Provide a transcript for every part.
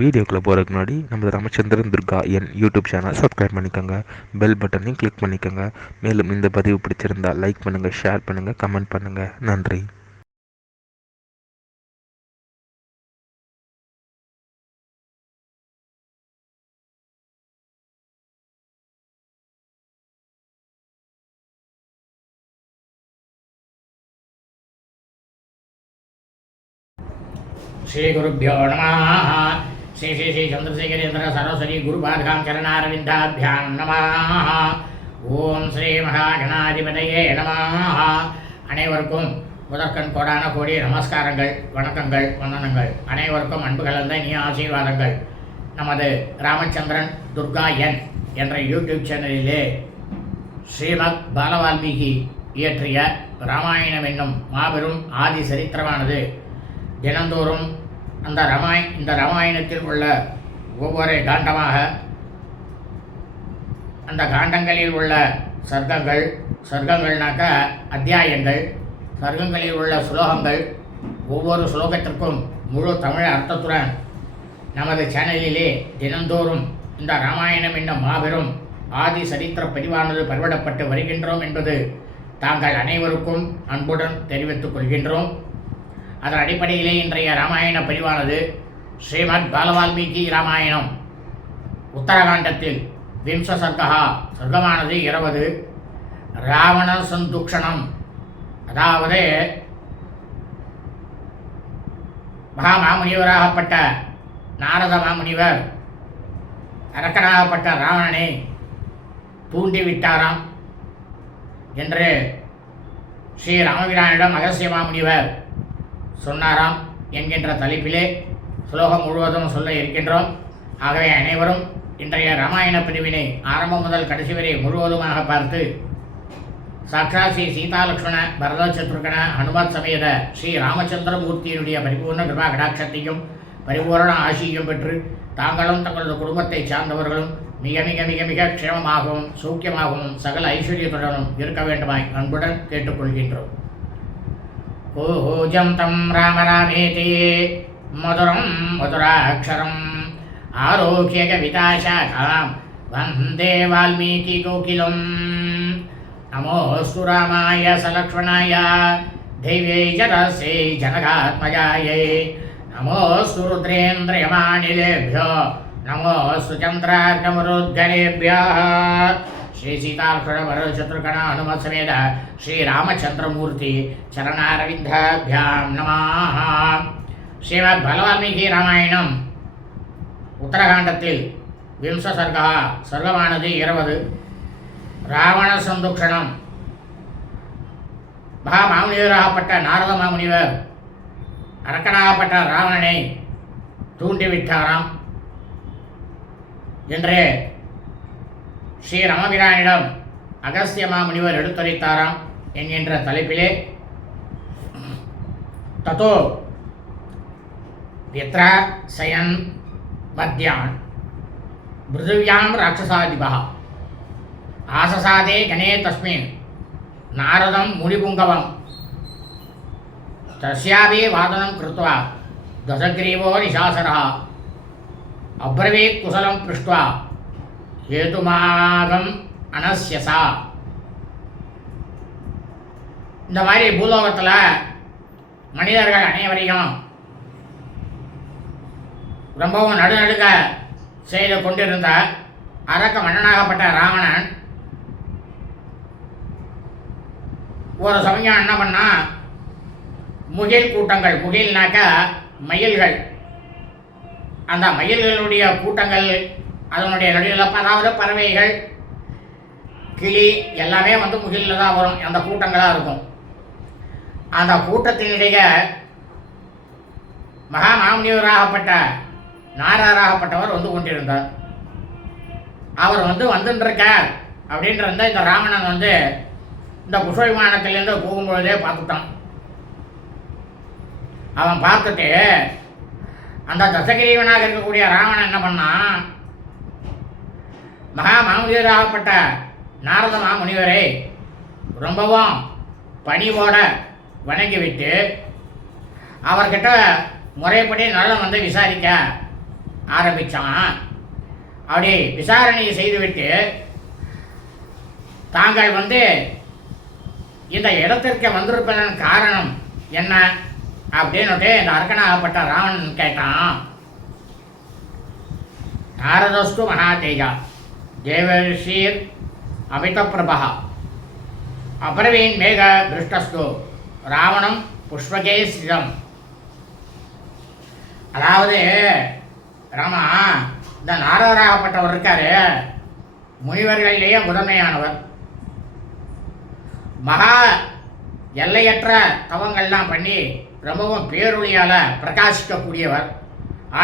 வீடியோக்குள்ளே போகிறதுக்கு முன்னாடி நம்ம ராமச்சந்திரன் துர்கா என் யூடியூப் சேனல் சப்ஸ்கிரைப் பண்ணிக்கோங்க, பெல் பட்டனையும் கிளிக் பண்ணிக்கோங்க. மேலும் இந்த பதிவு பிடிச்சிருந்தால் லைக் பண்ணுங்கள், ஷேர் பண்ணுங்கள், கமெண்ட் பண்ணுங்கள். நன்றி. श्री गुरुभ्यो नमः। श्री श्री श्री चंद्रशेखरेन्द्र सरस्वती गुरुपादकां चरणारविन्दाभ्यां नमः। ஓம் ஸ்ரீ மகாகணாதிபதியே நமः. அனைவருக்கும் முதற்கண் கோடான கோடி நமஸ்காரங்கள், வணக்கங்கள், வந்தனங்கள். அனைவருக்கும் அன்பு கலந்த இனிய ஆசீர்வாதங்கள். நமது ராமச்சந்திரன் துர்கா என் என்ற யூடியூப் சேனலிலே ஸ்ரீமத் பாலவால்மீகி இயற்றிய ராமாயணம் என்னும் மாபெரும் ஆதி சரித்திரமானது தினந்தோறும் இந்த ராமாயணத்தில் உள்ள ஒவ்வொரு காண்டமாக அந்த காண்டங்களில் உள்ள சர்க்கங்கள்னாக்க அத்தியாயங்கள், சர்க்கங்களில் உள்ள ஸ்லோகங்கள், ஒவ்வொரு ஸ்லோகத்திற்கும் முழு தமிழ் அர்த்தத்துடன் நமது சேனலிலே தினந்தோறும் இந்த ராமாயணம் என்னும் மாபெரும் ஆதி சரித்திர பதிவானது பதிவிடப்பட்டு வருகின்றோம் என்பது தாங்கள் அனைவருக்கும் அன்புடன் தெரிவித்துக் கொள்கின்றோம். அதன் அடிப்படையிலே இன்றைய ராமாயண பதிவானது ஸ்ரீமத் பாலவால்மீகி ராமாயணம் உத்தரகாண்டத்தில் விம்ச சர்க்கமானது 20. ராவண சந்துக்ஷணம், அதாவது மகாமாமுனிவராகப்பட்ட நாரத மாமுனிவர் அரக்கனாகப்பட்ட ராவணனை தூண்டிவிட்டாராம் என்று ஸ்ரீ ராமபிரானிடம் அகஸ்திய மாமுனிவர் சொன்னாராம் என்கின்ற தலைப்பிலே ஸ்லோகம் முழுவதும் சொல்ல இருக்கின்றோம். ஆகவே அனைவரும் இன்றைய ராமாயண பிரிவினை ஆரம்பம் முதல் கடைசி வரை முழுவதுமாக பார்த்து சாட்சாத் ஸ்ரீ சீதாலக்ஷ்மண பரத சத்ருகண ஹனுமத் சமேத ஸ்ரீ ராமச்சந்திரமூர்த்தியினுடைய பரிபூர்ண கிருபா கடாட்சத்தையும் பரிபூர்ண ஆசியும் பெற்று தாங்களும் தங்களது குடும்பத்தை சார்ந்தவர்களும் மிக மிக மிக மிக க்ஷேமமாகவும் சௌக்கியமாகவும் சகல ஐஸ்வர்யத்துடனும் இருக்க வேண்டுமாய் அன்புடன் கேட்டுக்கொள்கின்றோம். கூஜம் தம் ராம ராமேதி மதுரம் மதுராட்சரம் ஆரோக்கிய கவிதாசாகாம் வந்தே வால்மீகி கோகிலம். நமோஸ்து ராமாய சலக்ஷ்மணாய தெய்வே ஜரசே ஜனகாத்மஜாயை நமோஸ்து ருத்ரேந்திரயமானிலேभ्यो நமோஸ்து சந்திரார்க்கமருத்கணேभ्यः. श्री सीतालक्ष्मण भरत शत्रुघ्न हनुमत समेत श्री रामचंद्रमूर्ति चरणारविन्दाभ्यां नमः. श्रीमद् बालवाल्मीकि रामायणम उत्तरकाण्डத்தில் விம்ச சர்க்கமானது 20. ராவண சந்துக்ஷணம், மகாமாமுனிவராகப்பட்ட நாரத மாமுனிவர் அரக்கனாகப்பட்ட ராவணனை தூண்டிவிட்டாராம் என்று ஸ்ரீ ராமபிரானிடம் அகஸ்திய மாமுனிவர் எடுத்துரைத்தாராம் என்கின்ற தலைப்பிலே ததோ வித்ரா சயன் மத்யான் பிருதிவ்யாம் ராட்சசாதிபः ஆசசாதே கணே தஸ்மின் நாரதம் முனிபுங்கவம் தஸ்யாபி வாதனம் கிருத்வா தசக்ரீவோ நிசாசரः அப்ரவீத் குசலம் பிருஷ்ட்வா ஏதுமாகம் அனஸ்யசா. இந்த மாதிரி பூலோகத்தில் மனிதர்கள் அனைவரையும் ரொம்பவும் நடுநடுக்க செய்து கொண்டிருந்த அரக்க மன்னனாகப்பட்ட ராவணன் ஒரு சமயம் என்ன பண்ணா, முகில் கூட்டங்கள், முகில்னாக்க மயில்கள், அந்த மயில்களுடைய கூட்டங்கள் அதனுடைய நடுவில், அதாவது பறவைகள், கிளி எல்லாமே முகிலில் தான் வரும், அந்த கூட்டங்களாக இருக்கும். அந்த கூட்டத்தினிடையே மகாமாமுனிவராகப்பட்ட நாரதராகப்பட்டவர் கொண்டிருந்தார். அவர் வந்துட்டுருக்கார் அப்படின்ற இந்த ராவணன் இந்த புஷ்ப விமானத்திலேருந்து போகும்பொழுதே பார்த்துட்டான். அவன் பார்த்துட்டு அந்த தசகிரீவனாக இருக்கக்கூடிய ராவணன் என்ன பண்ணான், மகாமாமுனிவராகப்பட்ட நாரத மாமுனிவரை ரொம்பவும் பணிவோட வணங்கிவிட்டு அவர்கிட்ட முறைப்படி நலம் விசாரிக்க ஆரம்பித்தான். அப்படி விசாரணையை செய்துவிட்டு தாங்கள் இந்த இடத்திற்கு வந்திருப்பதன் காரணம் என்ன அப்படின்னுட்டு இந்த அரக்கனாகப்பட்ட ராவணன் கேட்டான். நாரதஸ்து மகாதேஜா தேவர்ஷீர் அமித பிரபா அபரவீன் மேக திருஷ்டஸ்து ராவணம் புஷ்பகே சிதம். அதாவது ராமா, இந்த நாரதராகப்பட்டவர் இருக்காரு, முனிவர்களிலேயே முதன்மையானவர். மகா எல்லையற்ற தவங்கள்லாம் பண்ணி ரொம்பவும் பேரொழியால் பிரகாசிக்கக்கூடியவர்,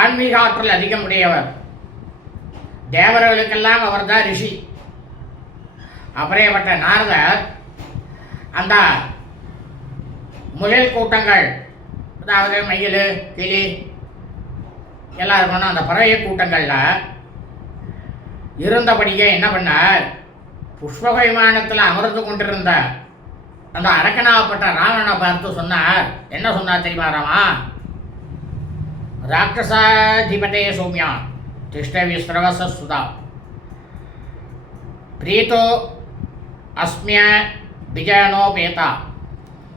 ஆன்மீக ஆற்றல் அதிகம் உடையவர். தேவர்களுக்கெல்லாம் அவர் தான் ரிஷி. அப்படியேப்பட்ட நாரதர் அந்த முயல் கூட்டங்கள், அதாவது மயில் கிளி எல்லாம் இருக்கணும், அந்த பறவை கூட்டங்களில் இருந்தபடியே என்ன பண்ணார், புஷ்ப விமானத்தில் அமர்ந்து கொண்டிருந்த அந்த அரக்கனாகப்பட்ட ராவணனை பார்த்து சொன்னார். என்ன சொன்னார் தெரியுமா ராமா? ராட்சசாதிபதே சௌமியா திஷ்ட விஸ்ரவச சுதா பிரீத்தோ அஸ்மிய விஜயனோபேதா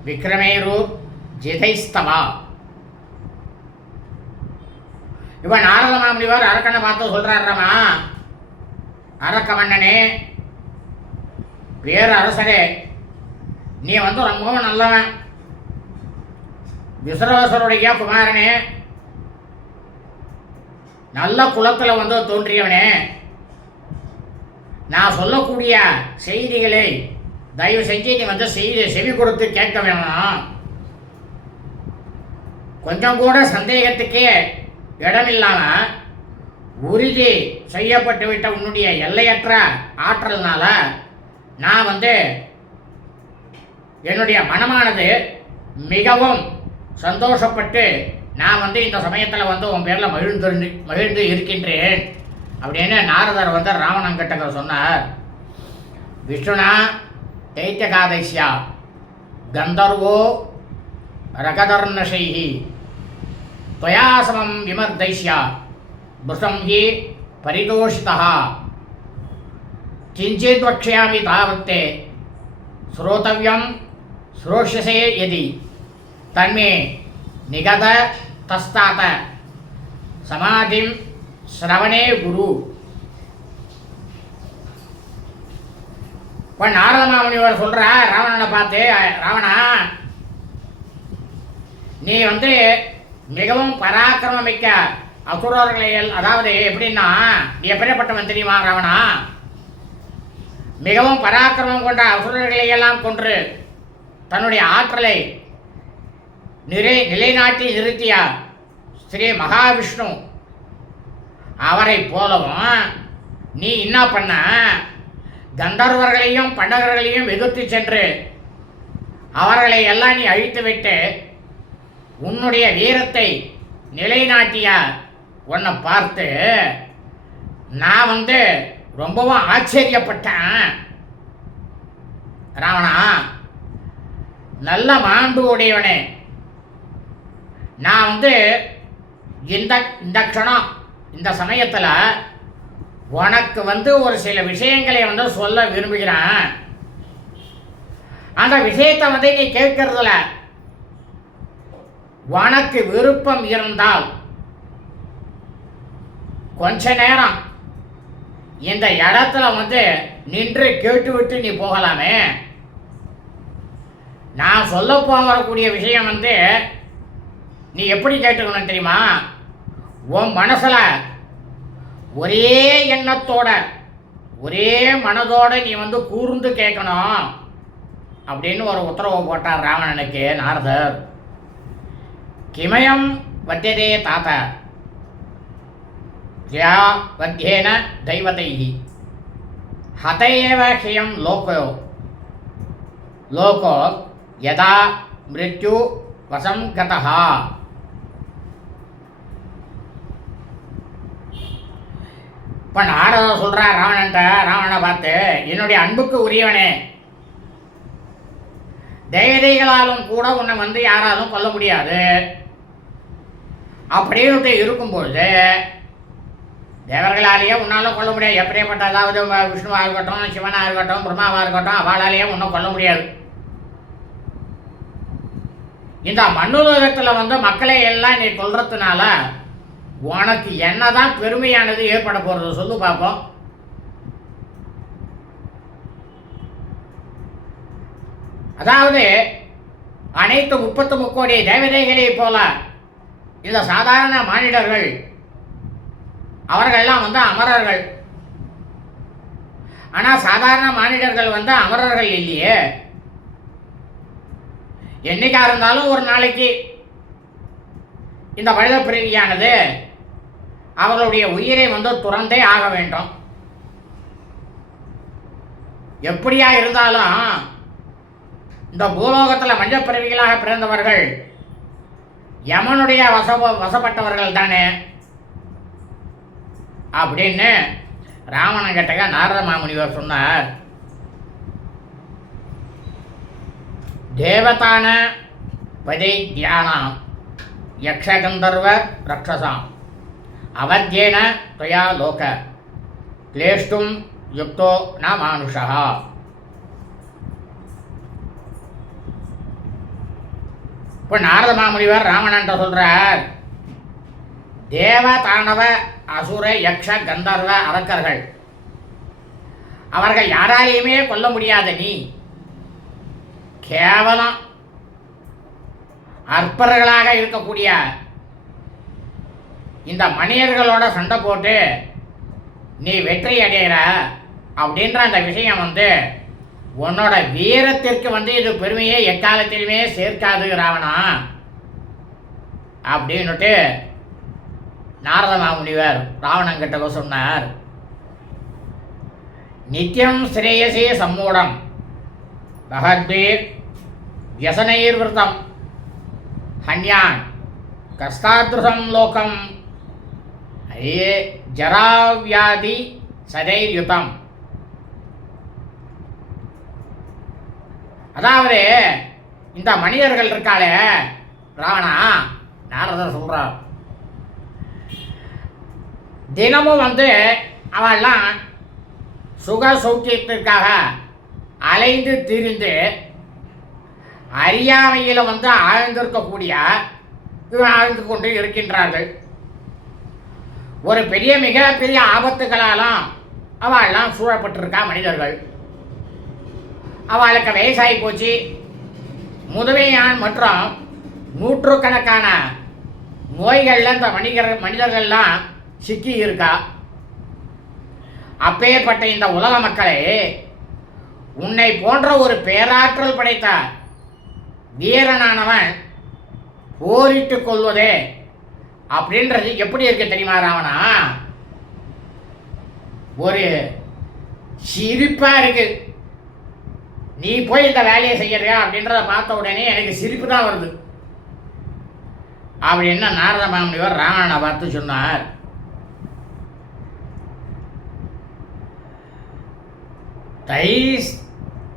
விக்ரமேரு ஜிதைஸ்தவா. இவன் நாரத மாமுனிவர் அரக்கனை பார்த்து சொல்றாராமா, அரக்க மன்னனே, பேர் அரசரே, நீ ரொம்பவும் நல்லவன், விஸ்ரவசருடைய குமாரனே, நல்ல குலத்தில் தோன்றியவனே, நான் சொல்லக்கூடிய செய்திகளை தயவு செஞ்சு நீ செவி கொடுத்து கேட்க வேணும். கொஞ்சம் கூட சந்தேகத்துக்கே இடமில்லாமல் உறுதி செய்யப்பட்டு விட்ட உன்னுடைய எல்லையற்ற ஆற்றல்னால நான் என்னுடைய மனமானது மிகவும் சந்தோஷப்பட்டு நான் இந்த சமயத்தில் உன் பேரில் மகிழ்ந்து இருக்கின்றேன் அப்படின்னு நாரதர் ராவணன் கிட்ட சொன்னார். விஷ்ணுனா தைத்தியகாதைஷ்யா கந்தர்வோ ரகதர்ணசைஹி துவயாசமம் விமர்தைஷ்யா புருஷம் ஹி பரிதோஷிதா கிஞ்சித் வக்ஷ்யாமி தாவத்தே ஸ்ரோதவ்யம் ஸ்ரோஷ்யசே யதி தன்மே நிகத தஸ்தாத சமாதிம் ஸ்ரவணே குரு. இப்போ நாரத மாமுனிவர் சொல்ற ராவணனை பார்த்து, ராவணா, நீ மிகவும் பராக்கிரமிக்க அசுரர்களை, அதாவது எப்படின்னா நீ எப்படிப்பட்டவன் தெரியுமா ராவணா? மிகவும் பராக்கிரமம் கொண்ட அசுரர்களை எல்லாம் கொன்று தன்னுடைய ஆற்றலை நிலைநாட்டி நிறுத்திய ஸ்ரீ மகாவிஷ்ணு அவரை போலவும் நீ என்ன பண்ண, கந்தர்வர்களையும் பண்டகர்களையும் எதிர்த்து சென்று அவர்களை எல்லாம் நீ அழித்துவிட்டு உன்னுடைய வீரத்தை நிலைநாட்டிய உன்னை பார்த்து நான் ரொம்பவும் ஆச்சரியப்பட்டேன். ராவணா, நல்ல மாண்பு உடையவனே, நான் இந்த க்ஷணம் இந்த சமயத்தில் உனக்கு ஒரு சில விஷயங்களை சொல்ல விரும்புகிறேன். அந்த விஷயத்தை நீ கேட்கறதுல உனக்கு விருப்பம் இருந்தால் கொஞ்ச நேரம் இந்த இடத்துல நின்று கேட்டுவிட்டு நீ போகலாமே. நான் சொல்ல போகக்கூடிய விஷயம் நீ எப்படி கேட்டுக்கணும் தெரியுமா? உன் மனசுல ஒரே எண்ணத்தோட ஒரே மனதோட நீ கூர்ந்து கேட்கணும் அப்படின்னு ஒரு உத்தரவு போட்டார் ராவணனுக்கு நாரதர். கிமயம் வத்தியதே தாத்த யா வத்தியேன தெய்வதைஹி ஹதேவ ஹியம் லோகோ யதா மிருத்யு வசம் கதஹ. இப்போ நாரதர் சொல்கிறார் ராவணனை பார்த்து, என்னுடைய அன்புக்கு உரியவனே, தேவதைகளாலும் கூட உன்னை யாராலும் கொல்ல முடியாது. அப்படின்னு இருக்கும்பொழுது தேவர்களாலேயே உன்னாலும் கொல்ல முடியாது. எப்படியப்பட்ட அதாவது விஷ்ணுவாக இருக்கட்டும், சிவனாக இருக்கட்டும், பிரம்மாவாக இருக்கட்டும், அவளாலேயே ஒன்றும் கொல்ல முடியாது. இந்த மண்ணுலகத்தில் வந்து மக்களை எல்லாம் நீ கொல்றதுனால உனக்கு என்னதான் பெருமையானது ஏற்பட போகிறது சொல்லு பார்ப்போம். அதாவது அனைத்து 33 கோடி தேவதைகளைப் போல இந்த சாதாரண மானிடர்கள் அவர்கள்லாம் வந்து அமரர்கள். ஆனால் சாதாரண மானிடர்கள் வந்து அமரர்கள் இல்லையே. என்னைக்கா இருந்தாலும் ஒரு நாளைக்கு இந்த மனித பிறவியானது அவர்களுடைய உயிரை வந்து துறந்தே ஆக வேண்டும். எப்படியா இருந்தாலும் இந்த பூலோகத்தில் மனித பிறவிகளாக பிறந்தவர்கள் யமனுடைய வசப்பட்டவர்கள் தானே அப்படின்னு ராவணன் கிட்டக்க நாரத மாமுனிவர் சொன்னார். தேவதான பதை தியானம் யக்ஷகந்தர்வ ரக்ஷசாம் அவத்தியேன துவயா லோக கிளேஷ்டும் யுக்தோ ந மானுஷா. இப்போ நாரத மாமுனிவர் ராவணன்ட்ட சொல்றார், தேவ தானவ அசுர யக்ஷ கந்தர்வ அரக்கர்கள் அவர்கள் யாராலையுமே கொல்ல முடியாத நீ கேவலம் அற்பர்களாக இருக்கக்கூடிய இந்த மனிதர்களோட சண்டை போட்டு நீ வெற்றி அடைகிற அப்படின்ற அந்த விஷயம் வந்து உன்னோட வீரத்திற்கு வந்து இது பெருமையை எக்காலத்திலுமே சேர்க்காது ராவணா அப்படின்னுட்டு நாரத மாமுனிவர் ராவணன் கிட்ட சொன்னார். நித்தியம் ஸ்ரேயசே சம்மூடம் பகத்வீர் வியசனைர் விரதம் ஹன்யான் கஸ்தாத்ருசம் லோகம் ஐயே ஜராவியாதி சதைர்யுதம். அதாவது இந்த மனிதர்கள் இருக்காளே ராவணா, நாரதர் சொல்றார், தினமும் வந்து அவெல்லாம் சுக சௌக்கியத்திற்காக அலைந்து திரிந்து அறியாமையில் வந்து ஆழ்ந்திருக்கக்கூடிய ஆழ்ந்து கொண்டு இருக்கின்றார்கள். ஒரு மிகப்பெரிய ஆபத்துகளாலும் அவெல்லாம் சூழப்பட்டிருக்கா மனிதர்கள். அவளுக்கு வயசாகி போச்சு, முதுமையான் மற்றும் நூற்றுக்கணக்கான நோய்களில் இந்த மனிதர்கள்லாம் சிக்கி இருக்கா. அப்பேற்பட்ட இந்த உலக மக்களே, உன்னை போன்ற ஒரு பேராற்றல் படைத்த வீரனானவன் போரிட்டு கொள்வதே அப்படின்றது எப்படி இருக்கு தெரியுமா ராவணா? ஒரு சிரிப்பா இருக்கு. நீ போய் இந்த வேலையை செய்யறியா அப்படின்றத பார்த்த உடனே எனக்கு சிரிப்பு தான் வருது அப்படின்னு நாரத மாமுனிவர் ராவணனை பார்த்து சொன்னார்.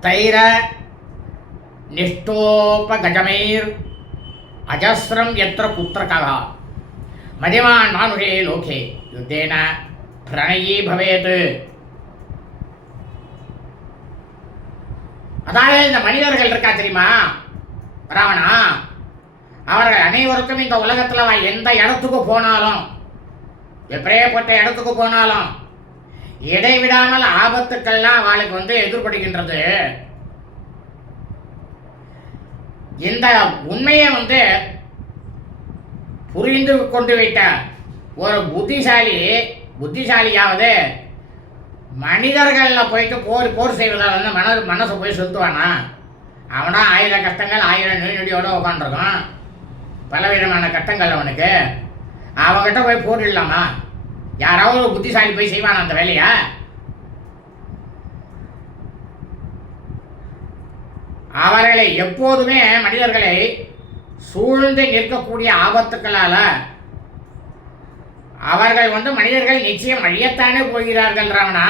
தைர நிஷ்டோபகஜமைர் அஜஸ்ரம் எத்திர புத்திரகா மதிமான் மானுஷே லோகே யுத்தேன பிரணயி பவேத். அதாவது இந்த மனிதர்கள் இருக்கா தெரியுமா ராவணா, அவர்கள் அனைவருக்கும் இந்த உலகத்தில் எந்த இடத்துக்கு போனாலும், எப்படியேப்பட்ட இடத்துக்கு போனாலும் இடைவிடாமல் ஆபத்துக்கள்லாம் அவளுக்கு வந்து எதிர்படுகின்றது. இந்த உண்மையை வந்து புரிந்து கொண்டு விட்ட ஒரு புத்திசாலியாவது மனிதர்களில் போயிட்டு போர் செய்வதால் வந்து மனசை போய் செலுத்துவானா? அவனா 1000 கஷ்டங்கள் 1000 நொடியோடு உட்காந்துருக்கான். பலவிதமான கஷ்டங்கள் அவனுக்கு. அவன்கிட்ட போய் போரிடலாமா? யாராவது ஒரு புத்திசாலி போய் செய்வானா அந்த வேலையா? அவர்களை எப்போதுமே மனிதர்களை சூழ்ந்து நிற்கக்கூடிய ஆபத்துக்களால் அவர்கள் வந்து மனிதர்கள் நிச்சயம் அழியத்தானே போகிறார்கள் ராவணா.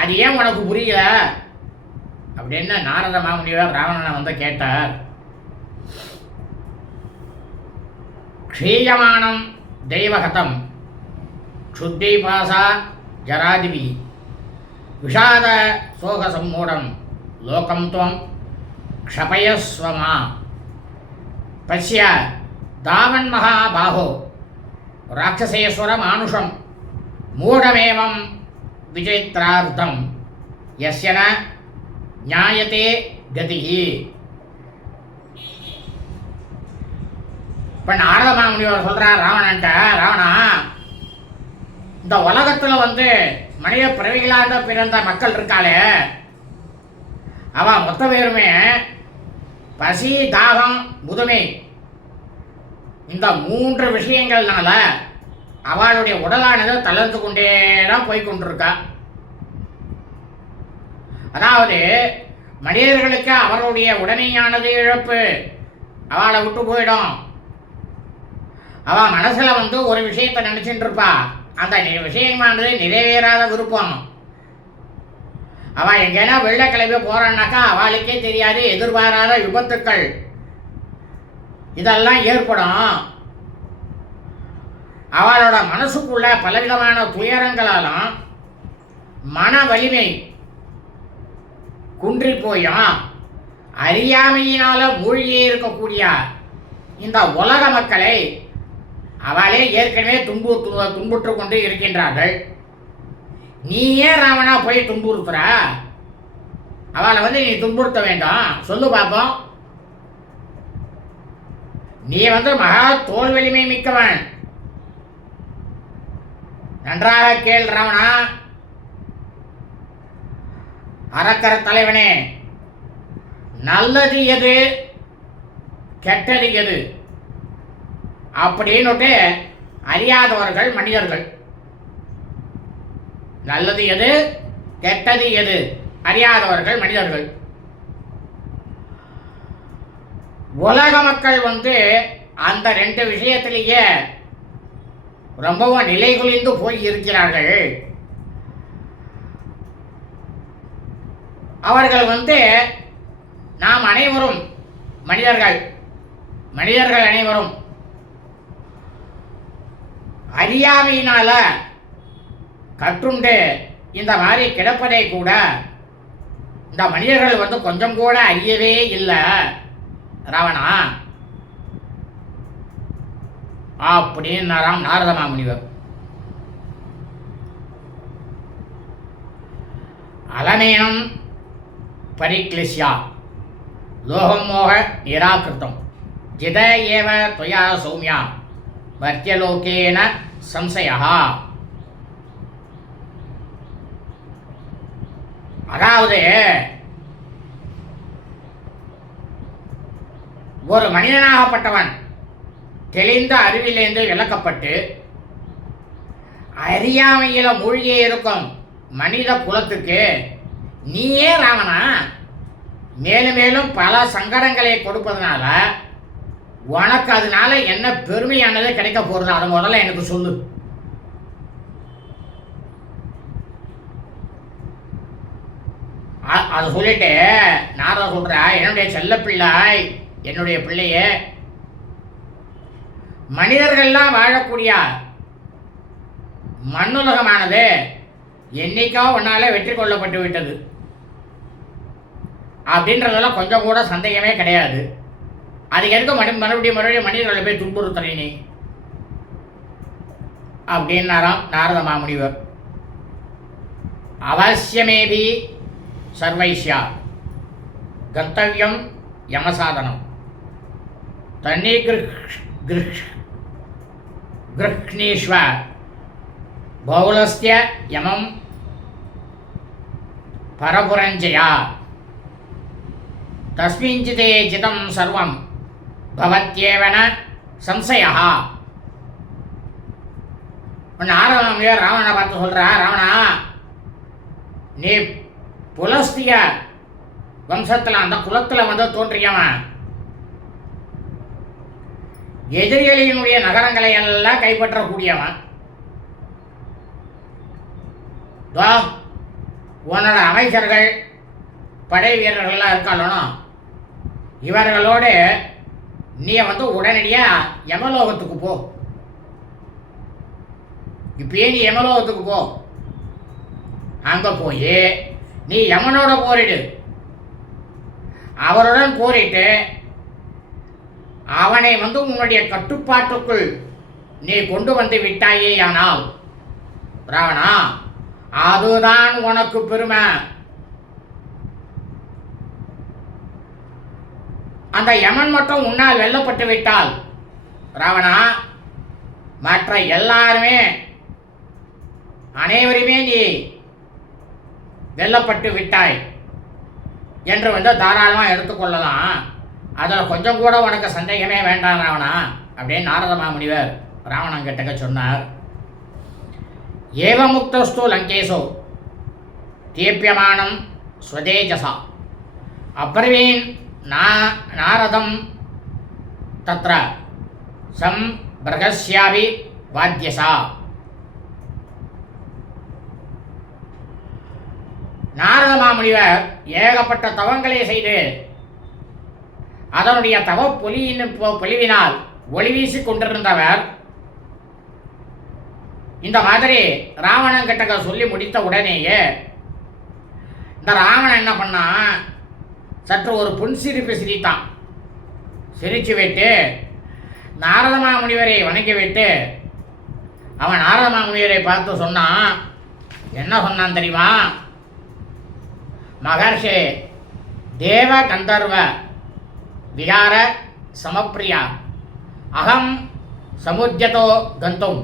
அது ஏன் உனக்கு புரியல அப்படின்னு நாரத மாமுனிவர் ராவணனை வந்து கேட்டார். க்ஷீயமானம் தெய்வகதம் க்ஷுத்ரீபாசா ஜராதிபி விஷாத சோக சம்மூடம் லோகம் துவம் க்ஷபயஸ்வமா பஷ்ய தாவன் மகாபாஹோ ராட்சசேஸ்வர மானுஷம் மூடமேவம் விஜயித்ரார்த்தம் யஸ்ய ந ஞாயதே கதிஹி. இப்போ நாரத மாமுனிவர் சொல்கிறார் ராவணன்ட்ட, ராவணா, இந்த உலகத்தில் மனித பிறவிகளாக பிறந்த மக்கள் இருக்காளே, அவன் மொத்த பேருமே பசி, தாகம், முதுமை இந்த 3 விஷயங்கள்னால அவளுடைய உடலானது தளர்ந்து கொண்டே தான் போய்கொண்டிருக்கா. அதாவது மனிதர்களுக்கு அவருடைய உடமையானது இழப்பு, அவளை விட்டு போயிடும். அவள் மனசில் ஒரு விஷயத்தை நினச்சிட்டு இருப்பா, அந்த விஷயமானது நிறைவேறாத விருப்பம். அவள் எங்கேனா வெள்ளை கிளம்பி போகிறான்னாக்கா அவளுக்கே தெரியாது எதிர்பாராத விபத்துக்கள் இதெல்லாம் ஏற்படும். அவளோட மனசுக்குள்ள பலவிதமான துயரங்களாலும் மன வலிமை குன்றி போயும் அறியாமையினால மூழ்கியே இருக்கக்கூடிய இந்த உலக மக்களை அவளே ஏற்கனவே துன்புற்று கொண்டு இருக்கின்றார்கள். நீ ஏன் ராவணா போய் துன்புறுத்துற? அவளை நீ துன்புறுத்த வேண்டாம், சொல்லு பார்ப்போம். நீ மகா தோல் வலிமை மிக்கவன். நன்றாக கேள் ராவணா, அரக்கர தலைவனே, நல்லது எது கெட்டது எது அப்படின்னுட்டு அறியாதவர்கள் மனிதர்கள். நல்லது எது கெட்டது எது அறியாதவர்கள் மனிதர்கள். உலக மக்கள் அந்த 2 விஷயத்திலேயே ரொம்பவும் நிலைகுலிந்து போய் இருக்கிறார்கள். அவர்கள் நாம் அனைவரும் மனிதர்கள் அனைவரும் அறியாமையினால கற்றுண்டு இந்த மாதிரி கிடப்பதை கூட இந்த மனிதர்கள் கொஞ்சம் கூட அறியவே இல்லை ராவணா அப்படின்னாராம் நாரத மாமுனிவர். அலமேனம் பரிக்லிஷ்யா லோகம் மோக நிராகிருத்தம் ஜித ஏவ துவயா சௌமியா மர்த்தியலோகேன சம்சயா. அதாவது ஒரு மனிதனாகப்பட்டவன் தெளிந்த அறிவிலிருந்து விலக்கப்பட்டு அறியாமையில் மூழ்கியே இருக்கும் மனித குலத்துக்கு நீயே ராவணா மேலும் மேலும் பல சங்கடங்களை கொடுப்பதனால உனக்கு அதனால என்ன பெருமையானது கிடைக்க போகிறது? அதை முதல்ல எனக்கு சொல்லு. அதை சொல்லிட்டு நாரத சொல்ற, என்னுடைய செல்ல பிள்ளாய், என்னுடைய பிள்ளையே, மனிதர்கள்லாம் வாழக்கூடிய மண்ணுலகமானது என்னைக்கோ ஒன்னால வெற்றி கொள்ளப்பட்டு விட்டது அப்படின்றதெல்லாம் கொஞ்சம் கூட சந்தேகமே கிடையாது. அதுக்கு எதுக்கு மறுபடியும் மனிதர்களை போய் துன்புறுத்துறீ அப்படின்னாராம் நாரத மாமுனிவர். அவசியமேபி சர்வைஷ்யா கர்த்தவியம் யமசாதனம் தன்னி கிருஷ்ணீஸ்வ பௌலஸ்ய யமம் பரபுரஞ்சயா தஸ்மிஞ்சிதே ஜிதம் சர்வம் பவத்யேவன சம்சயா. நாரதமாமுனிவர் ராவணனை பார்த்து சொல்றா, ராவணா, நீ புலஸ்திய வம்சத்தில் அந்த குலத்தில் தோன்றியவன். எதிரிகளினுடைய நகரங்களை எல்லாம் கைப்பற்றக்கூடியவன். உன்னோட அமைச்சர்கள் படை வீரர்கள்லாம் இருக்காளோ, இவர்களோடு நீ உடனடியாக யமலோகத்துக்கு போ. இப்பயே நீ யமலோகத்துக்கு போ. அங்க போய் நீ யமனோட போரிடு. அவருடன் போரிட்டு அவனை உன்னுடைய கட்டுப்பாட்டுக்குள் நீ கொண்டு வந்து விட்டாயே ஆனால் ராவணா, அதுதான் உனக்கு பெருமை. அந்த யமன் மட்டும் உன்னால் வெல்லப்பட்டு விட்டால் ராவணா, மற்ற எல்லாருமே அனைவருமே நீ வெல்லப்பட்டு விட்டாய் என்று தாராளமாக எடுத்துக்கொள்ளலாம். அதில் கொஞ்சம் கூட உனக்கு சந்தேகமே வேண்டாம் ராவணா அப்படின்னு நாரத மாமுனிவர் ராவணன் கிட்டக்க சொன்னார். ஏவமுக்தஸ்து லங்கேசோ தீப்யமானம் ஸ்வதேஜசா அப்ரவீன் நாரதம் தத்ர சம் பிரகஸ்யாபி வாத்தியசா. நாரத மாமுனிவர் ஏகப்பட்ட தவங்களை செய்து அதனுடைய தவ பொலிவினால் ஒளி வீசி கொண்டிருந்தவர் இந்த மாதிரி ராவணன் கிட்ட சொல்லி முடித்த உடனேயே இந்த ராவணன் என்ன பண்ணா, சற்று ஒரு புன்சிரிப்பு சிரித்தான். சிரிச்சு விட்டு நாரத மாமுனிவரை வணங்கி விட்டு அவன் நாரத மாமுனிவரை பார்த்து சொன்னான். என்ன சொன்னான் தெரியுமா? மகர்ஷே தேவ கந்தர்வ விகார சமப்பிரியா அகம் சமுத்தியதோ கந்தும்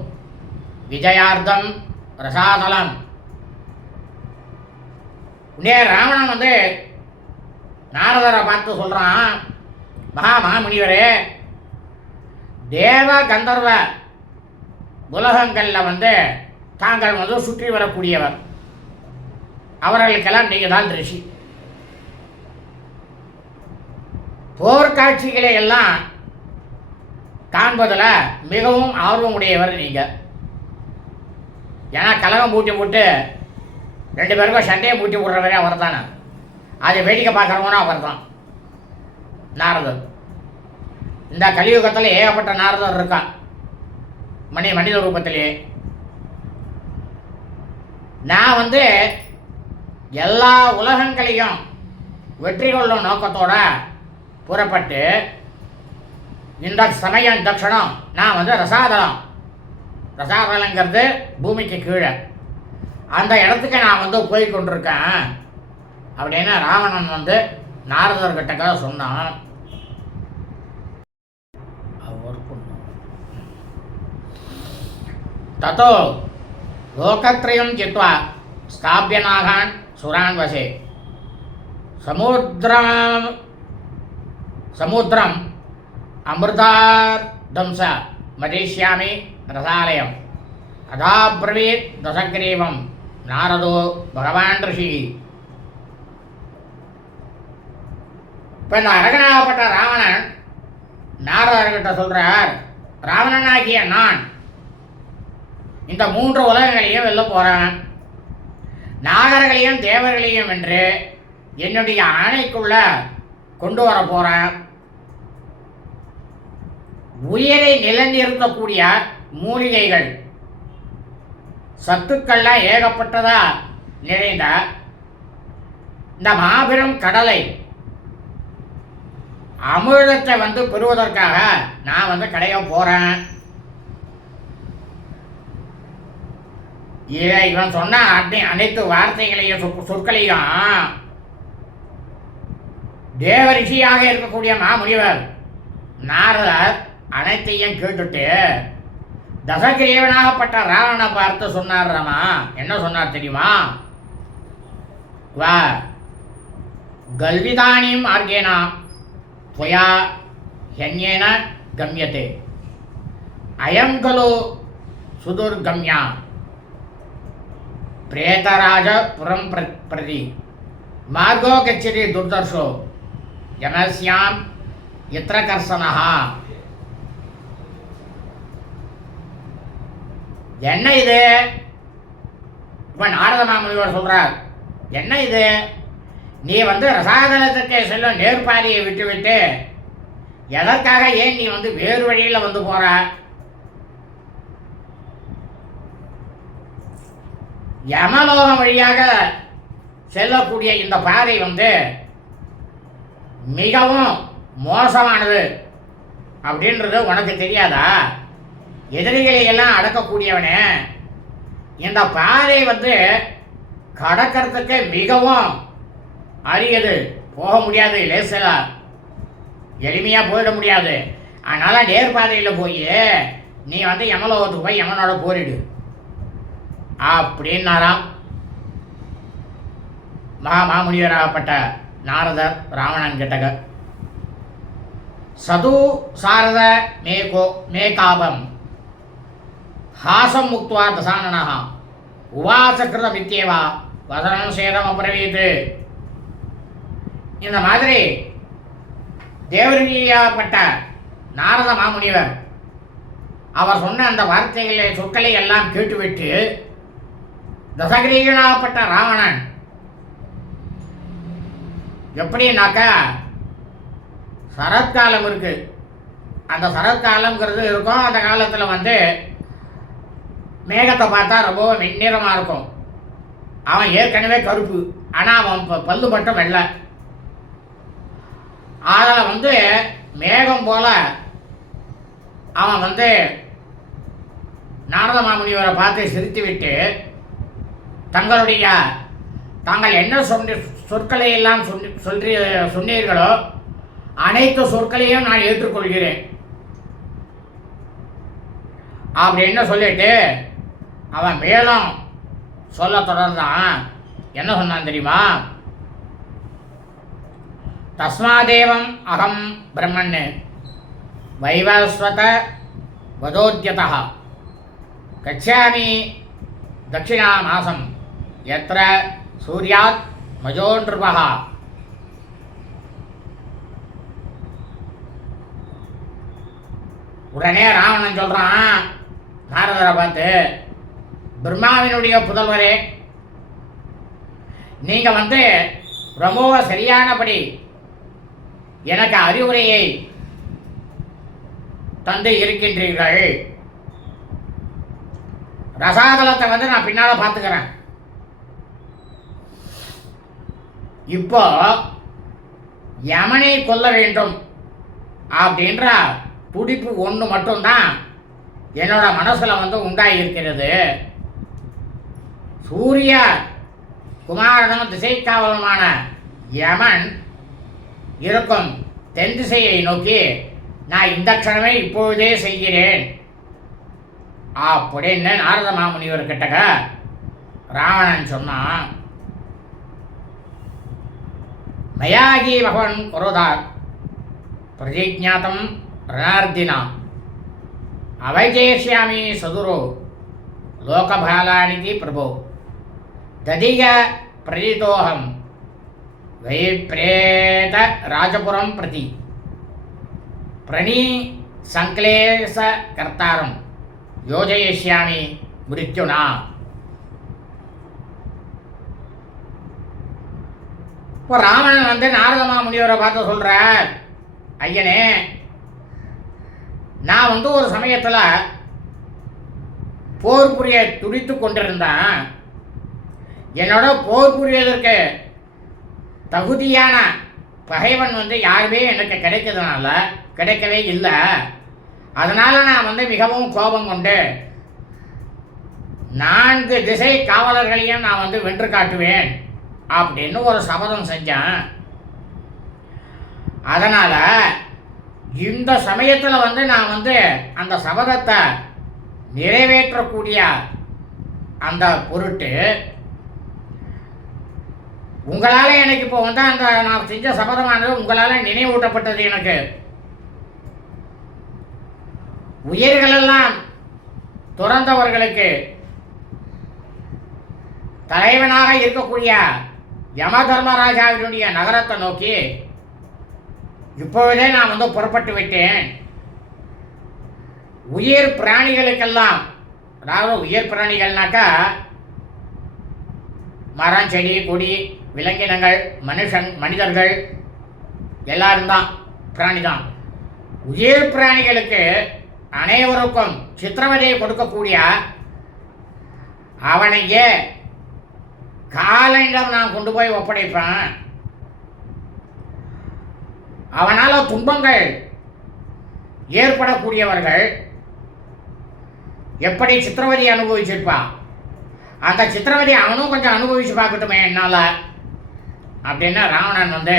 விஜயார்த்தம் ரசாதலம். உடனே ராவணன் நாரதரை பார்த்து சொல்றான், மகாமுனிவரே, தேவ கந்தர்வ உலகங்களில் தாங்கள் சுற்றி வரக்கூடியவர். அவர்களுக்கெல்லாம் நீங்கள் தான் ரிஷி. போர்க்காட்சிகளை எல்லாம் காண்பதில் மிகவும் ஆர்வமுடையவர் நீங்கள். ஏன்னா கலகம் பூட்டி போட்டு 2 பேருக்கும் சண்டையை பூட்டி விடுறவரே அவர் தானே. அதை வேடிக்கை பார்க்குறவனும் அவர் தான் நாரதர். இந்த கலியுகத்தில் ஏகப்பட்ட நாரதர் இருக்கான் மனித ரூபத்திலேயே. நான் எல்லா உலகங்களையும் வெற்றி கொள்ளும் நோக்கத்தோட புறப்பட்டு இந்த சமயம் இந்த க்ஷணம் நான் ரசாதலங்கிறது பூமிக்கு கீழே அந்த இடத்துக்கு நான் போய் கொண்டிருக்கேன் அப்படின்னு ராவணன் நாரதர்கிட்ட சொன்னான். தத்தோ லோகத்ரயம் ஜித்வா ஸ்தாபியநாகான் சுரான் வசே சமுத்திரம் அமிர்தார்த்தம்ச மதிஷ்யாமி ரசாலயம் அதாப்ரவீத் தசக்ரீவம் நாரதோ பகவான் ரிஷி. இப்போ இந்த அரகனாகப்பட்ட ராவணன் நாரதர்கிட்ட சொல்றார், ராவணனாகிய நான் இந்த 3 உலகங்களையும் வெல்ல போறேன். நாகர்களையும் தேவர்களையும் வென்று என்னுடைய ஆணைக்குள்ள கொண்டு வர போறேன். உயிரை நிலைநிறுத்தக்கூடிய மூலிகைகள் சத்துக்கள்லாம் ஏகப்பட்டதா நிறைந்த இந்த மாபெரும் கடலை அமிர்தத்தை பெறுவதற்காக நான் கடைய போறேன். இவன் சொன்ன அனைத்து வார்த்தைகளையும் சொற்களையும் தேவரிஷியாக இருக்கக்கூடிய மாமுனிவர் நாரதர் அனைத்தையும் கேட்டுட்டு தசகிரீவனாகப்பட்ட ராவணனை பார்த்து சொன்னார். ராமா என்ன சொன்னார் தெரியுமா? வா கல்விதானியும் மார்கேனா துவயா ஹன்யேன கம்யதே அயம் கலு சுதுர்கம்யா பிரேதராஜ புரம் பிரதி மார்கோ கச்சரி துர்தர்ஷோ யமஸ்யாம் எத்திர கர்சனஹா. என்ன இது? இப்போ நாரத மாமுனிவர் சொல்றார், என்ன இது? நீ ரசாதலத்துக்கு செல்லும் நேர்பாதையை விட்டுவிட்டு எதற்காக ஏன் நீ வேறு வழியில் போற? யமலோகம் வழியாக செல்லக்கூடிய இந்த பாதை மிகவும் மோசமானது அப்படின்றது உனக்கு தெரியாதா? எதிரிகளை எல்லாம் அடக்கக்கூடியவனே, இந்த பாதை கடக்கிறதுக்கு மிகவும் அரியது. போக முடியாது, லேசில் எளிமையாக போயிட முடியாது. அதனால் நேர்பாதையில் போய் நீ யமலோகத்துக்கு போய் யமனோட போரிடு அப்படின்னாராம் மாமுனிவராகப்பட்ட நாரதர் ராவணன் கிட்டக. சது சாரத மேகாபம் ஹாசம் முக்துவா தசானனா உவாசகிருத வித்தியவா வசனம் சேதம் அப்ரவீத்து. இந்த மாதிரி தேவரியாகப்பட்ட நாரத மாமுனிவர் அவர் சொன்ன அந்த வார்த்தைகளை சொற்களை எல்லாம் கேட்டுவிட்டு தசகிரீகனாகப்பட்ட ராவணன் எப்படின்னாக்கா, சரத்காலம் இருக்கு, அந்த சரத்காலம்ங்கிறது இருக்கும். அந்த காலத்தில் மேகத்தை பார்த்தா ரொம்ப வெண்ணிறமாக இருக்கும். அவன் ஏற்கனவே கருப்பு, ஆனால் அவன் பல்லு மட்டும் வெள்ளை. அதில் மேகம் போல அவன் நாரத மாமுனிவரை பார்த்து சிரித்து விட்டு தாங்கள் என்ன சொற்களை எல்லாம் சொன்னீர்களோ அனைத்து சொற்களையும் நான் ஏற்றுக்கொள்கிறேன் அப்படின்னு சொல்லிட்டு அவன் மேலும் சொல்ல தொடர்ந்தான். என்ன சொன்னான் தெரியுமா? தஸ்மாதேவம் அகம் பிரம்மன் வைவஸ்வத வதோத்யதா கச்சாமி தட்சிணாமாசம் யத்ர சூர்யாத் மஜோன்ருபா. உடனே ராவணன் சொல்றான் நாரதரை பார்த்து, பிரம்மாவினுடைய புதல்வரே, நீங்க ரொம்ப சரியானபடி எனக்கு அறிவுரையை தந்து இருக்கின்றீர்கள். ரசாதலத்தை நான் பின்னால பார்த்துக்கிறேன். இப்போ யமனை கொல்ல வேண்டும் அப்படின்ற துடிப்பு ஒன்று மட்டும்தான் என்னோட மனசில் உண்டாயிருக்கிறது. சூரிய குமாரனும் திசைக்காவலுமான யமன் இருக்கும் தென் திசையை நோக்கி நான் இந்த க்ஷணமே இப்பொழுதே செய்கிறேன் அப்படின்னு நாரத மாமுனிவர் கிட்டக்க ராவணன் சொன்னான். மயாகி பகவன் குரோதாத் பிரதிஜாத்தம் ரணார்த்தினா அவைஜேஷ்யாமி சதுரோ லோகபாலானிதி பிரபோ ததிக பிரதிதோகம் வைப்ரேத ராஜபுரம் பிரதி பிரணீ சங்க்லேச கர்த்தாரம் யோஜயிஷ்யாமி மிருத்யுனா. இப்போ ராவணன் நாரத மாமுனிவரை பார்த்து சொல்கிறார், ஐயனே, நான் ஒரு சமயத்தில் போர் புரிய துடித்து கொண்டிருந்தேன். என்னோட போர் புரியதற்கு தகுதியான பகைவன் யாருமே எனக்கு கிடைக்கவே இல்லை. அதனால் நான் மிகவும் கோபம் கொண்டு 4 திசை காவலர்களையும் நான் வென்று காட்டுவேன் அப்படின்னு ஒரு சபதம் செஞ்சேன். அதனால் இந்த சமயத்தில் நான் அந்த சபதத்தை நிறைவேற்றக்கூடிய அந்த பொருட்டு உங்களால் எனக்கு இப்போ அந்த நான் செஞ்ச சபதமானது உங்களால் நினைவூட்டப்பட்டது. எனக்கு உயிர்களெல்லாம் துறந்தவர்களுக்கு தலைவனாக இருக்கக்கூடிய யம தர்மராஜாவினுடைய நகரத்தை நோக்கி இப்பொழுதே நான் புறப்பட்டு விட்டேன். உயிர் பிராணிகளுக்கெல்லாம், அதாவது உயிர் பிராணிகள்னாக்கா மரம் செடி கொடி விலங்கினங்கள் மனிதர்கள் எல்லாரும் தான் பிராணி தான். உயிர் பிராணிகளுக்கு அனைவருக்கும் சித்திரவதையை கொடுக்கக்கூடிய அவனையே காலனிடம் நான் கொண்டு போய் ஒப்படைப்பேன். அவனால் துன்பங்கள் ஏற்படக்கூடியவர்கள் எப்படி சித்திரவதை அனுபவிச்சிருப்பா, அந்த சித்திரவதை அவனும் கொஞ்சம் அனுபவிச்சு பார்க்கட்டுமே என்னால் அப்படின்னு ராவணன் வந்து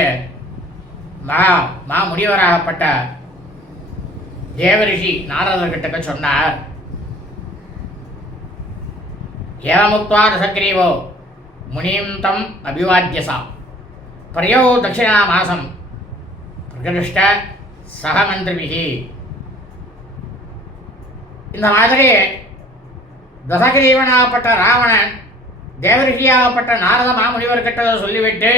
முனிவராகப்பட்ட தேவரிஷி நாரதர்கிட்ட சொன்னார். ஏவமுக்த்வா ரசக்ரீவோ முனிம் தம் அபிவாத்தியசா பிரயோ தட்சிணா மாசம் பிரகிருஷ்ட சகமந்திரிபிகி. இந்த மாதிரி தசகிரீவனாகப்பட்ட ராவணன் தேவரிஷியாகப்பட்ட நாரத மாமுனிவர்கிட்ட சொல்லிவிட்டு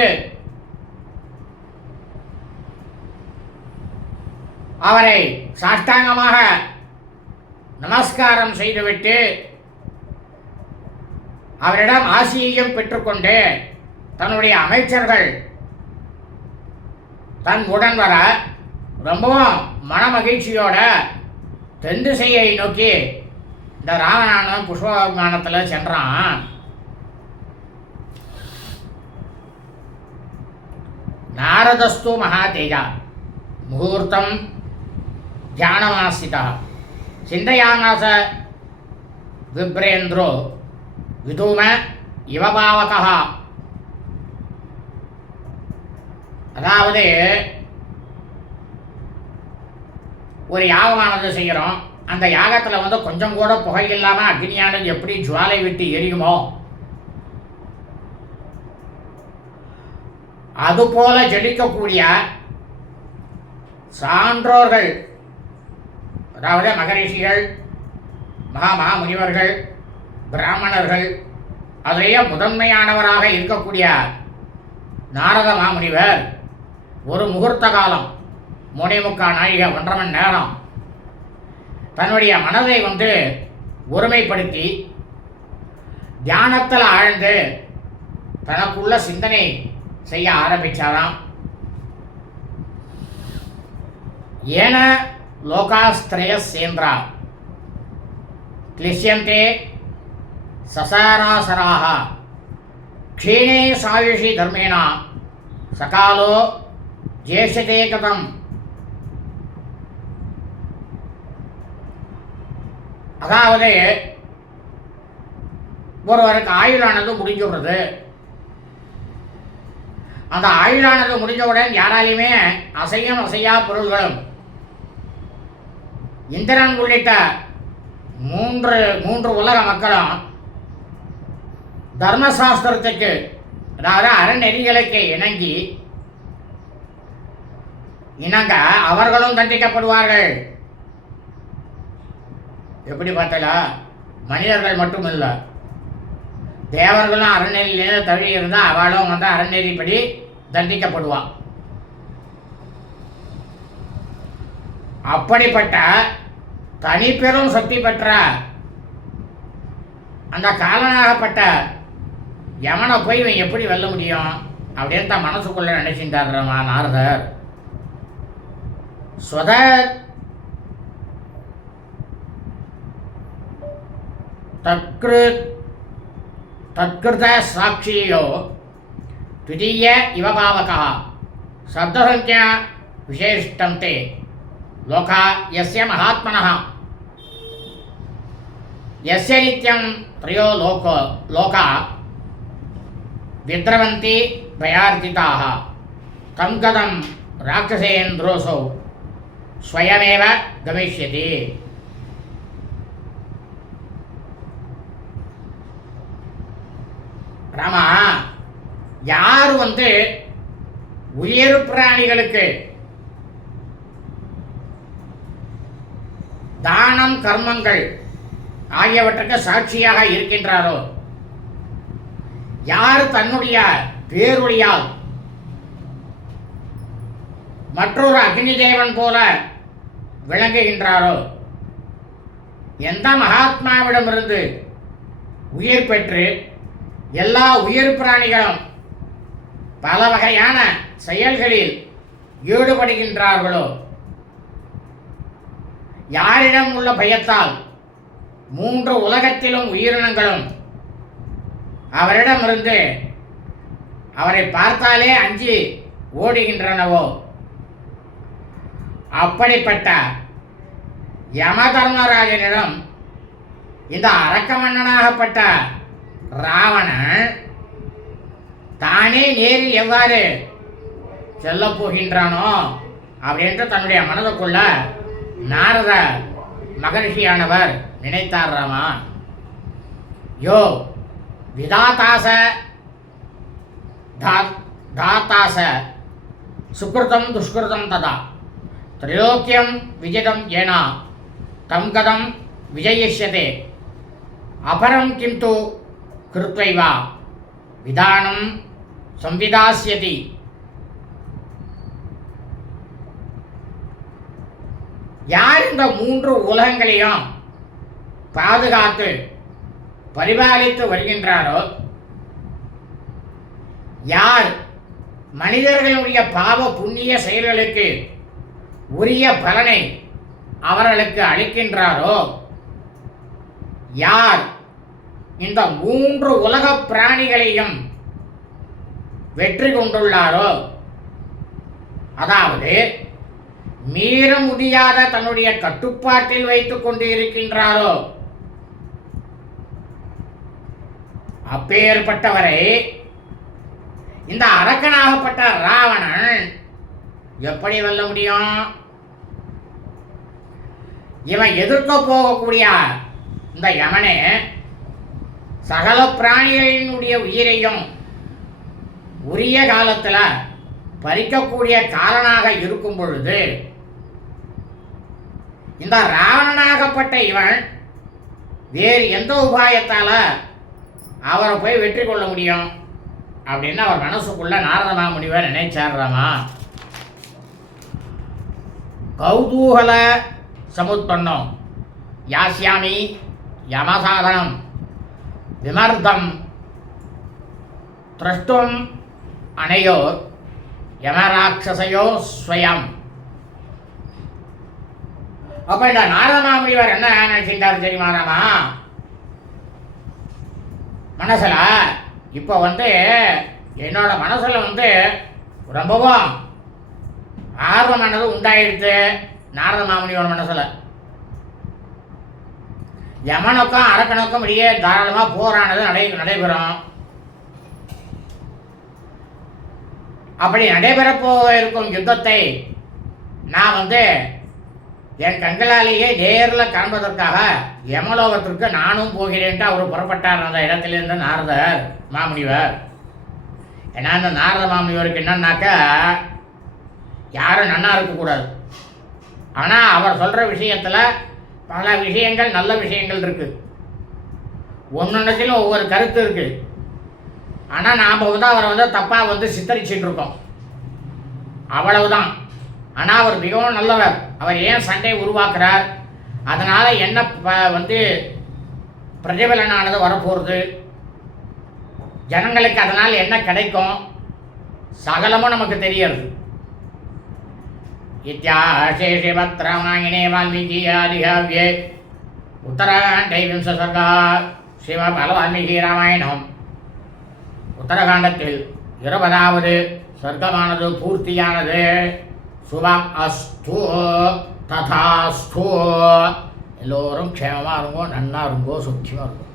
அவரை சாஷ்டாங்கமாக நமஸ்காரம் செய்துவிட்டு அவரிடம் ஆசியையும் பெற்றுக்கொண்டு தன்னுடைய அமைச்சர்கள் தன் உடன் வர ரொம்பவும் மனமகிழ்ச்சியோட தென் திசையை நோக்கி இந்த ராவணன் புஷ்பவிமானத்தில் சென்றான். நாரதஸ்து மகாதேஜா முகூர்த்தம் தியானமாசிதா சிந்தையாமாச விப்ரேந்திரோ விதூம இவபாவகா. அதாவது ஒரு யாகமானது செய்கிறோம், அந்த யாகத்தில் வந்து கொஞ்சம் கூட புகை இல்லாமல் அக்னியானது எப்படி ஜுவாலை விட்டு எரியுமோ அதுபோல ஜெலிக்கக்கூடிய சான்றோர்கள், அதாவது மகரிஷிகள், மகாமுனிவர்கள், பிராமணர்கள், அதிலேயே முதன்மையானவராக இருக்கக்கூடிய நாரத மாமுனிவர் ஒரு முகூர்த்த காலம் 3.25 நாழிகை 1.5 மணி நேரம் தன்னுடைய மனதை வந்து ஒருமைப்படுத்தி தியானத்தில் ஆழ்ந்து தனக்குள்ள சிந்தனை செய்ய ஆரம்பித்தாராம். ஏன லோகாஸ்திரய சேந்திரா கிளிஷ்யந்தே சசாராசராக க்ஷீணே சாயுஷி தர்மேணா சகாலோ ஜேஷதே கதம். அதாவது ஒருவருக்கு ஆயுளானது முடிஞ்சுடுறது. அந்த ஆயுளானது முடிஞ்சவுடன் யாராலையுமே அசையும் அசையா பொருள்களும் இந்திரன் உள்ளிட்ட மூன்று உலக மக்களும் தர்மசாஸ்திரத்துக்கு, அதாவது அறநெறிகளுக்கு இணங்க அவர்களும் தண்டிக்கப்படுவார்கள். எப்படி பார்த்தா மனிதர்கள் மட்டும் இல்லை, தேவர்களும் அறநெறியிலேருந்து தழுவி இருந்தால் அவளும் வந்து அறநெறிப்படி தண்டிக்கப்படுவான். அப்படிப்பட்ட தனிப்பெரும் சக்தி பெற்ற அந்த காலனாகப்பட்ட யமனை போய் இவன் எப்படி வெல்ல முடியும் அப்படின்னு தான் மனசுக்குள்ள நினைச்சிட்டார் நாரதர். ஸ்வத தத்கிருத சாட்சியோ துதிய இவபாவகா சப்தசங்கியா விசேஷ்டம் தே லோகா யஸ்ய மகாத்மனः யஸ்ய நித்யம் த்ரயோ லோகா வித்ரவந்தி பயார்த்திதாः தம் கதம் ராட்சசேந்திரோசோ ஸ்வயமேவ கமிஷ்யதி. ராமா, யார் வந்து உயிர் பிராணிகளுக்கு தானம் கர்மங்கள் ஆகியவற்றுக்கு சாட்சியாக இருக்கின்றாரோ, யார் தன்னுடைய பேரொழியால் மற்றொரு அக்னி தேவன் போல விளங்குகின்றாரோ, எந்த மகாத்மாவிடமிருந்து உயிர் பெற்று எல்லா உயிர் பிராணிகளும் பல வகையான செயல்களில் ஈடுபடுகின்றார்களோ, யாரிடம் உள்ள பயத்தால் 3 உலகத்திலும் உயிரினங்களும் அவரிடமிருந்து அவரை பார்த்தாலே அஞ்சி ஓடுகின்றனவோ. அப்படிப்பட்ட யம தர்மராஜனிடம் இந்த அரக்க மன்னனாகப்பட்ட ராவணன் தானே நேரில் எவ்வாறு செல்ல போகின்றானோ அப்படின்ட்டு தன்னுடைய மனதுக்குள்ள நாரத மகரிஷியானவர் நினைத்தார். ராமா யோ விதாதாச தாத்தாச சுக்ருதம் துஷ்கிருதம் ததா திரைலோக்கியம் விஜிதம் ஏனா தம் கதம் விஜயிஷ்யதே அபரம் கிந்து கிருத்வைவா விதானம் சம்விதாஸ்யதி. யார் இந்த 3 உலகங்களையும் பாதுகாத்து பரிபாலித்து வருகின்றாரோ, யார் மனிதர்களுடைய பாவ புண்ணிய செயல்களுக்கு உரிய பலனை அவர்களுக்கு அளிக்கின்றாரோ, யார் இந்த 3 உலக பிராணிகளையும் வெற்றி கொண்டுள்ளாரோ, அதாவது மீற முடியாத தன்னுடைய கட்டுப்பாட்டில் வைத்துக் கொண்டு இருக்கின்றாரோ, அப்பேற்பட்டவரை இந்த அரக்கனாகப்பட்ட ராவணன் எப்படி வெல்ல முடியும்? இவன் எதிர்க்க போகக்கூடிய இந்த யமனே சகல பிராணிகளினுடைய உயிரையும் உரிய காலத்தில் பறிக்கக்கூடிய காலனாக இருக்கும் பொழுது, இந்த ராவணனாகப்பட்ட இவன் வேறு எந்த உபாயத்தால் அவரை போய் வெற்றி கொள்ள முடியும் அப்படின்னு அவர் மனசுக்குள்ள நாரத மாமுனிவர் நினைச்சாராமா. கௌதூகல சமுத்பன்னம் யாஸ்யாமி யமசாதனம் விமர்தம் திரஷ்டும் அனையோர் யமராட்சசையோ ஸ்வயம். அப்ப இந்த நாரத மாமுனிவர் என்ன நினைச்சிட்டார் தெரியுமாராமா? மனசுல இப்போ என்னோட மனசுல ரொம்பவும் ஆர்வமானது உண்டாயிடுச்சு. நாரத மாமுனியோட மனசுல யமனுக்கும் அரக்கனுக்கும் இடையே தாராளமா போரானது நடைபெறும். அப்படி நடைபெறப்போ இருக்கும் யுத்தத்தை நான் என் கண்களாலேயே நேரில் காண்பதற்காக யமலோகத்திற்கு நானும் போகிறேன்ட்டு அவர் புறப்பட்டார் அந்த இடத்திலிருந்து நாரதர் மாமுனிவர். ஏன்னா அந்த நாரத மாமுனிவருக்கு என்னன்னாக்கா யாரும் நன்னா இருக்கக்கூடாது. ஆனால் அவர் சொல்கிற விஷயத்தில் பல விஷயங்கள் நல்ல விஷயங்கள் இருக்குது. ஒன்னொன்றுத்திலும் ஒவ்வொரு கருத்து இருக்குது. ஆனால் நாம் அவரை தப்பாக சித்தரிச்சுட்டு இருக்கோம், அவ்வளவுதான். ஆனால் அவர் மிகவும் நல்லவர். அவர் ஏன் சண்டை உருவாக்குறார், அதனால் என்ன பிரதிபலனானது வரப்போகிறது, ஜனங்களுக்கு அதனால் என்ன கிடைக்கும், சகலமும் நமக்கு தெரியாது. இத்தியாசேஷே பத்ராமாயணே வால்மீகி ஆதிகாவ்யே உத்தரகாண்டை விம்ச சர்கா ஸ்ரீமத் வால்மீகி ராமாயணம். உத்தரகாண்டத்தில் 20வது சர்க்கமானது பூர்த்தியானது. சுபம் அஸ்து ததாஸ்து. எல்லோரும் க்ஷேமமாக இருங்கோ, நன்னா இருங்கோ, சுக்கியமாக இருக்கும்.